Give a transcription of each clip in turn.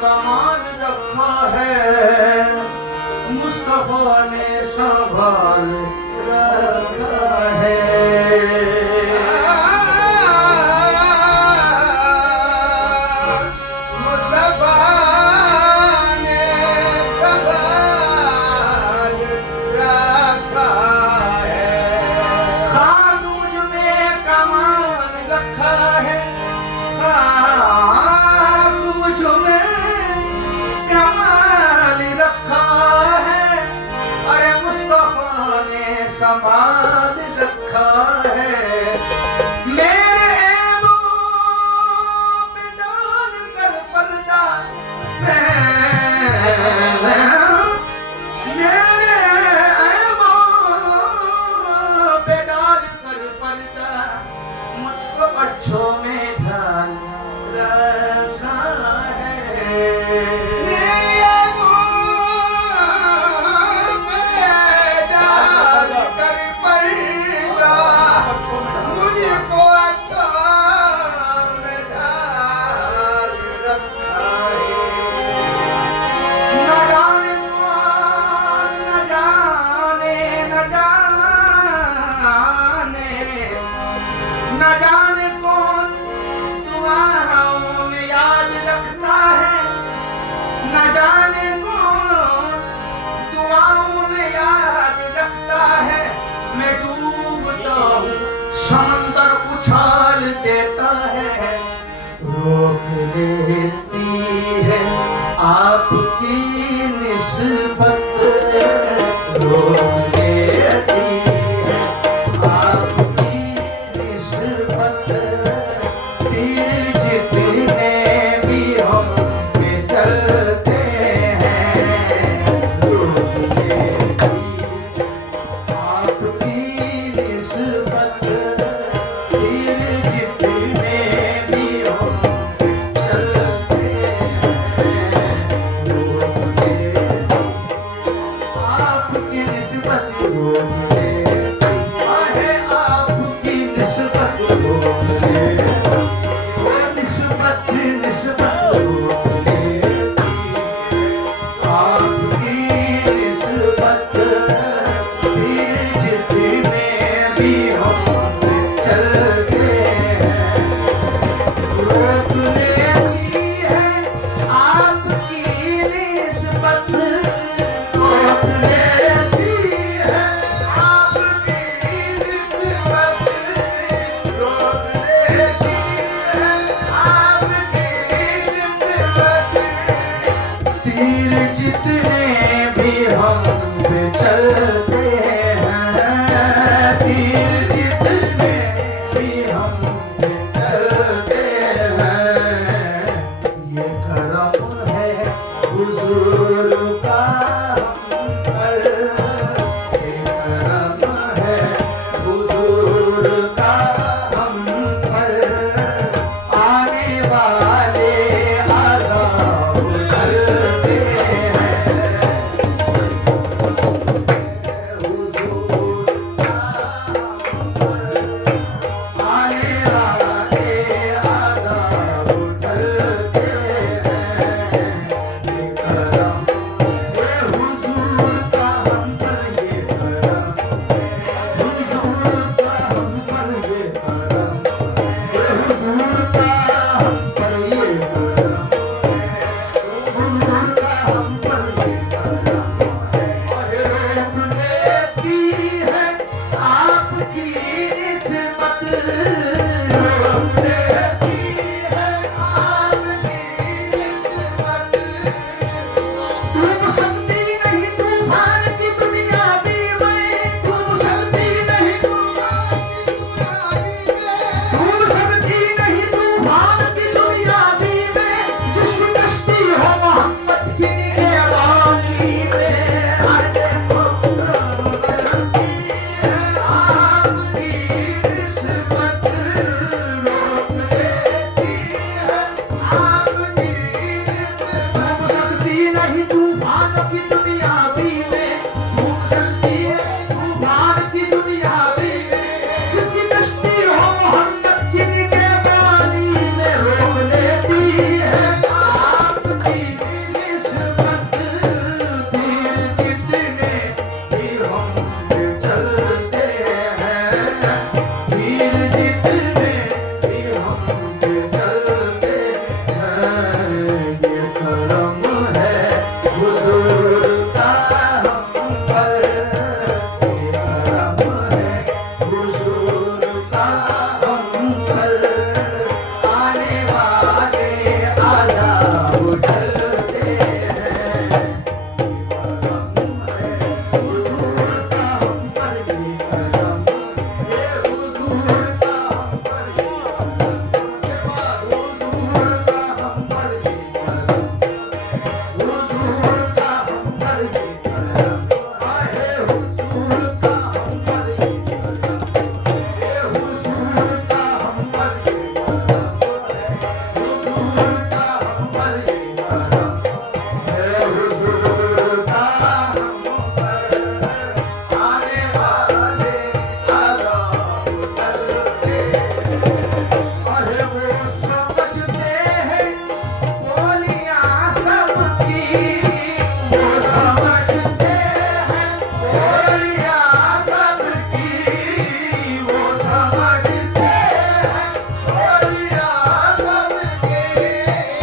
कमाल रखा है। मुस्तफा ने संभाल रखा है। संभाल रखा है। मेरे ऐबों पे डाल कर पर्दा, मेरे ऐबों पे डाल कर पर्दा, मुझको अच्छों में ढाल रखा है। न जाने कौन दुआओं में याद रखता है, न जाने कौन दुआओं में याद रखता है। मैं डूबता हूँ समंदर उछाल देता है, रोक लेती है आपकी निस्बत, रोक लेती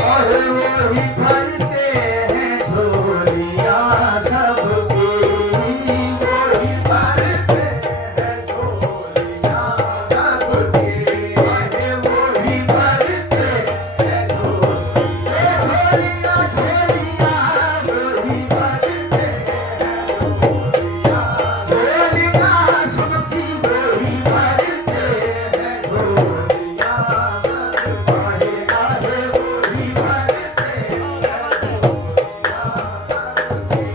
और वही भरते हैं झोलियां सबकी, वही भरते हैं झोलियां सबकी, वही भरते हैं झोलियां, झोलियां वही भरते हैं झोलियां, झोलियां सबकी वही भरते हैं झोलियां सबकी, आहे आहे वही भरते हैं झोलियां सबकी।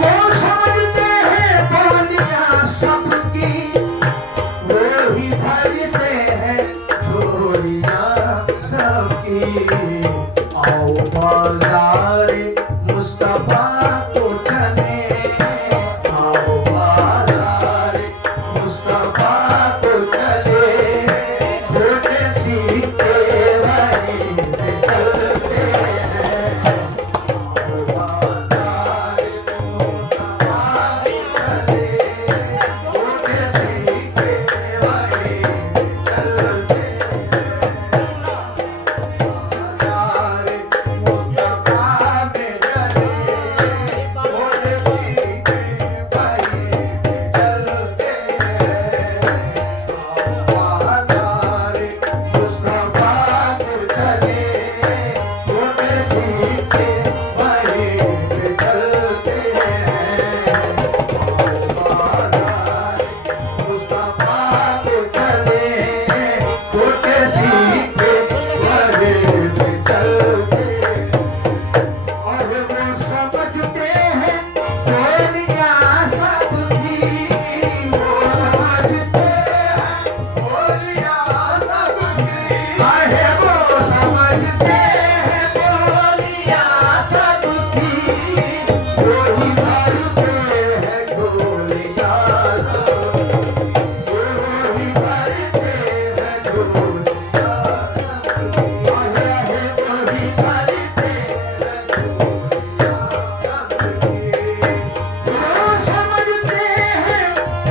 वो समझते हैं बोलियां सबकी, वही भरते हैं झोलियां सबकी। आओ बाज़ारे मुस्तफा को चले, आओ बाज़ारे मुस्तफा को चले, खोटे सीखे वहीं पे चलते हैं। आओ बाज़ारे मुस्तफा को चले, खोटे सीखे वहीं पे चलते हैं। बाज़ारे मुस्तफा में चले, खोटे सीखे वहीं पे चलते हैं। बाज़ारे मुस्तफा को चले, खोटे सीखे वहीं पे चलते हैं। बाज़ारे मुस्तफा को चले, खोटे सीखे वहीं पे चलते हैं। और वो समझते हैं बोलियां सबकी, वो समझते हैं बोलियां सबकी, आहे वो समझते हैं बोलियां सबकी, वही भरते हैं झोलियां सबकी, वही भरते हैं झोलियां सबकी, आहे वही भरते हैं झोलियां सबकी। वो समझते हैं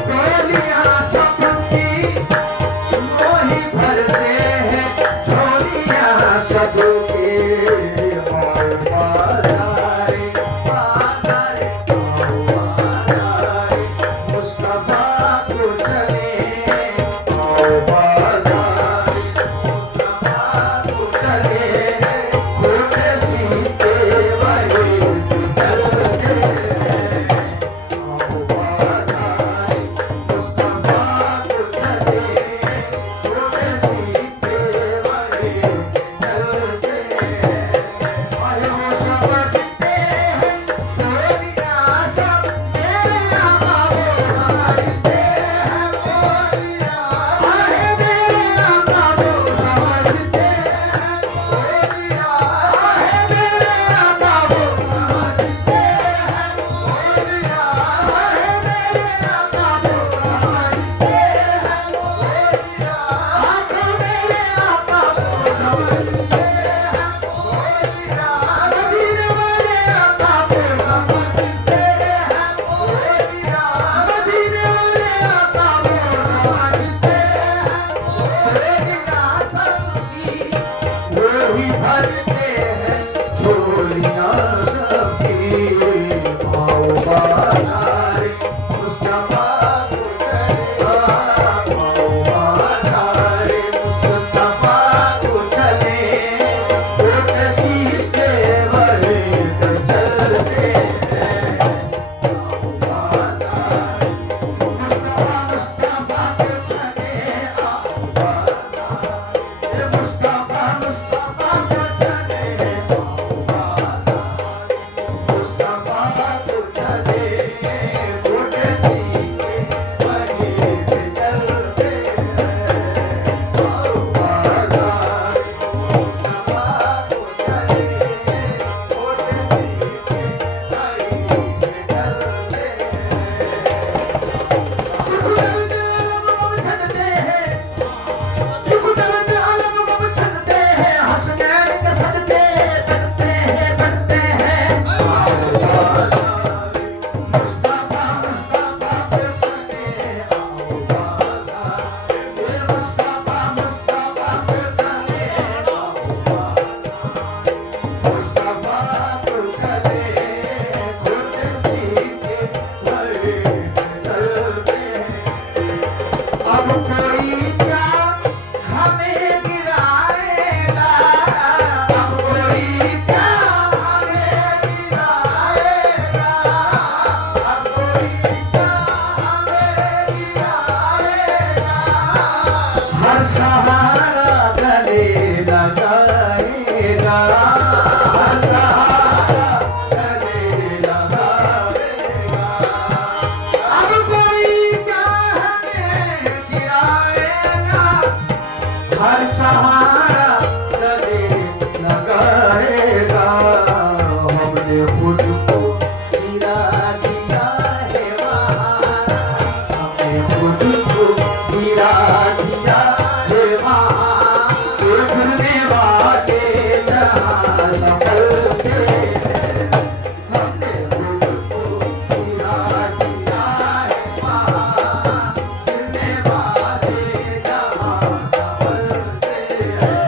बोलियां सबकी, वही भरते हैं झोलियां सबकी। आओ बाज़ारे बाज़ारे, आओ बाज़ारे मुस्तफा को चले, आओ बाज़ारे मुस्तफा को चले, खोटे सीखे वहीं पे चलते हैं। आओ बाज़ारे मुस्तफा को चले, अब कोई क्या हमें गिराएगा, अब कोई क्या हमें गिराएगा, अब कोई क्या हमें गिराएगा। हर सहारा गले लगाएगा, हर सहारा गले लगाएगा। अब कोई क्या हमें गिराएगा, हर सहारा गले लगाएगा। हमने खुद को गिरा दिया है वहाँ, हमने खुद को गिरा दिया है वहाँ। गिरने वाले जहाँ संभलते हैं, हमने खुद को गिरा दिया है वहाँ। गिरने वाले जहाँ संभलते हैं,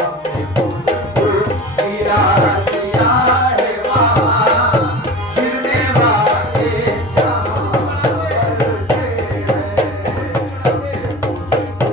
हमने खुद को गिरा दिया है वहाँ। गिरने वाले जहाँ संभलते हैं, हमने खुद को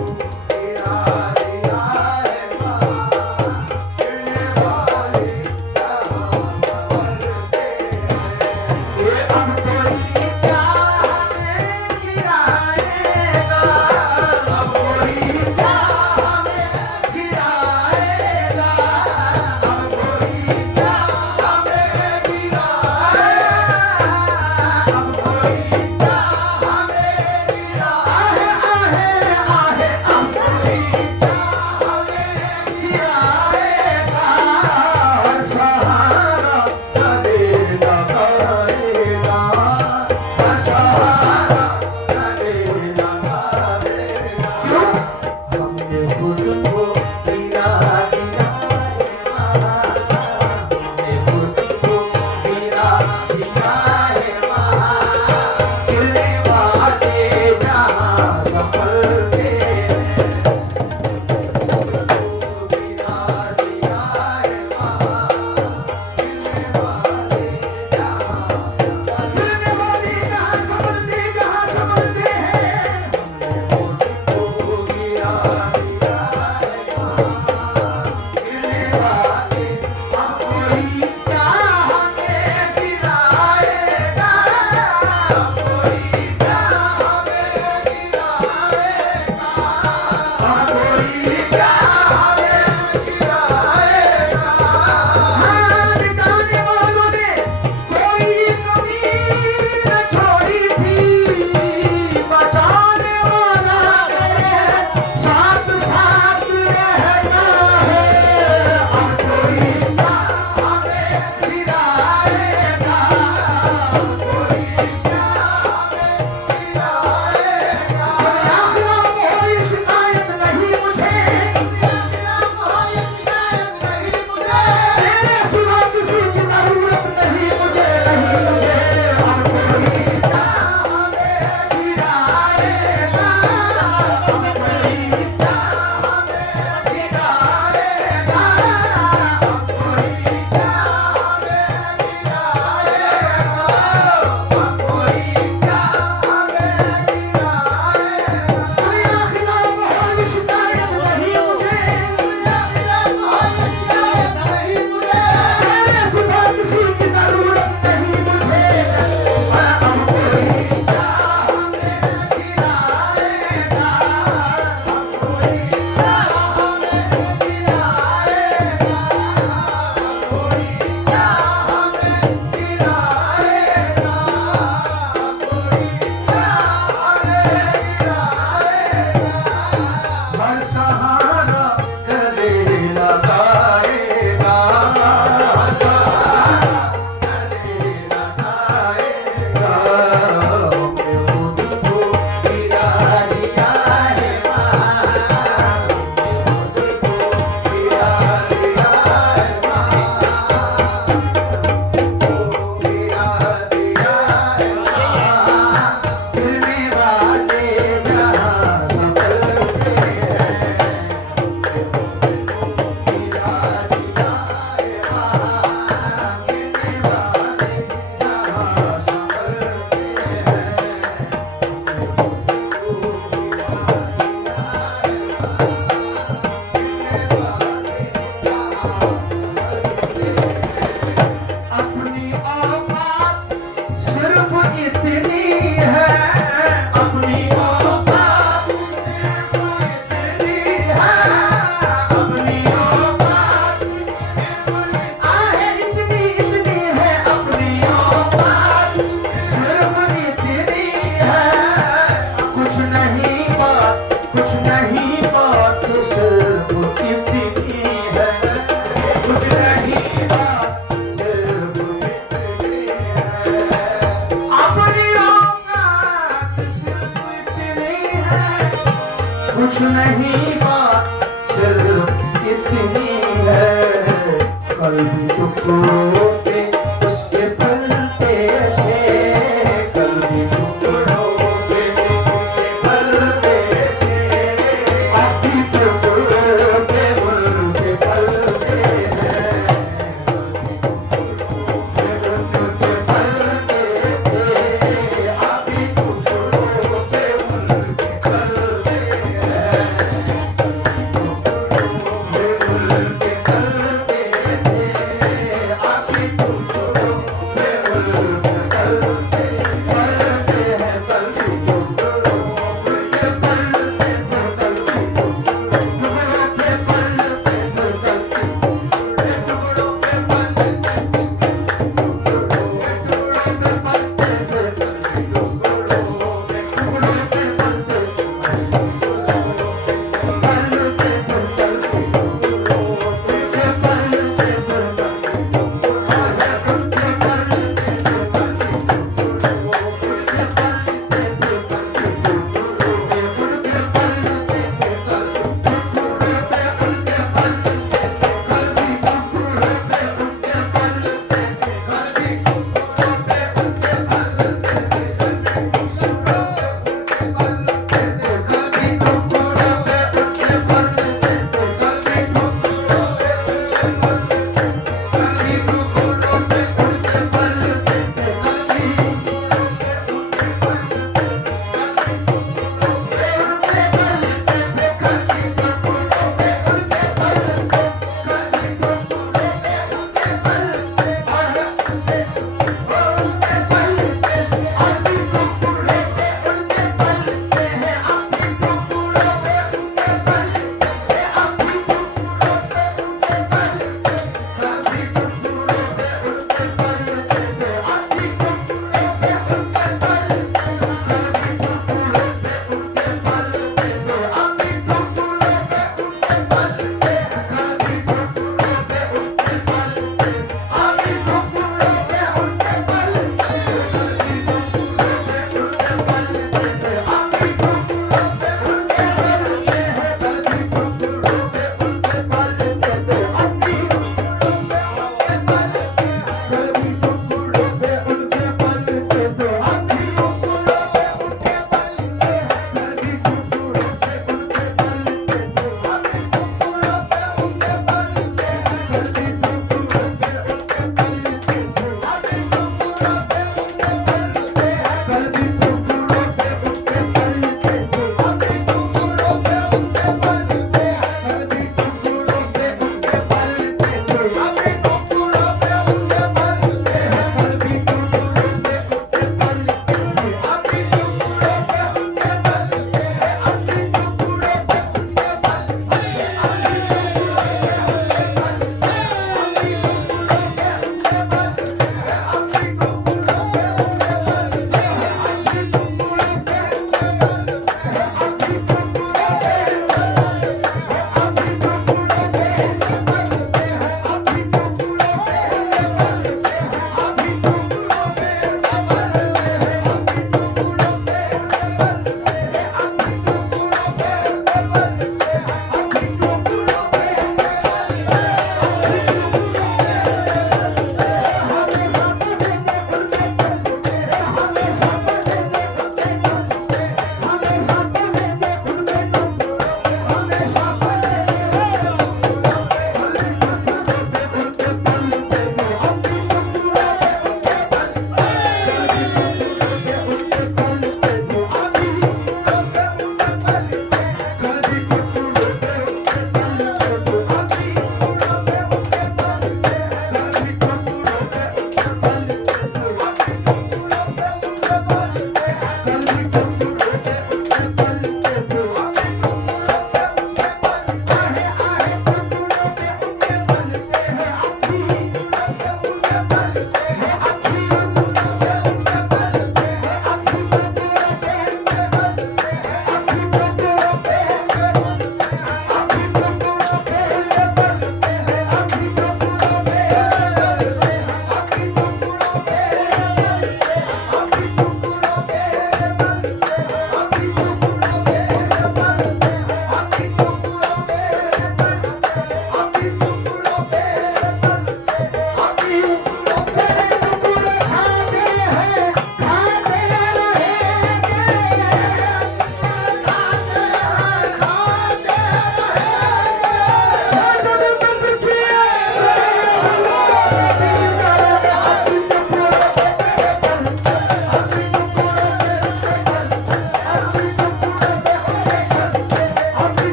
कुछ नहीं बात सिर्फ इतनी है, कल भी टुकड़ों पे उसके पलते थे, कल भी टुकड़ों पे उसके पलते थे, अब भी टुकड़ों पे उनके पलते हैं, उनके पलते थे, अब भी टुकड़ों पे उनके पलते हैं, उनके पलते थे, अब भी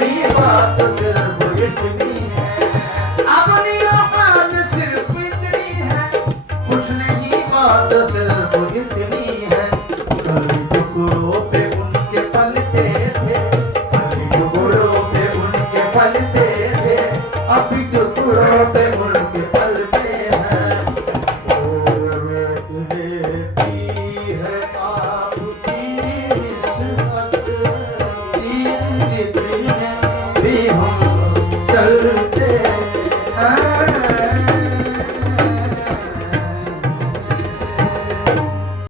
नहीं बात सिर्फ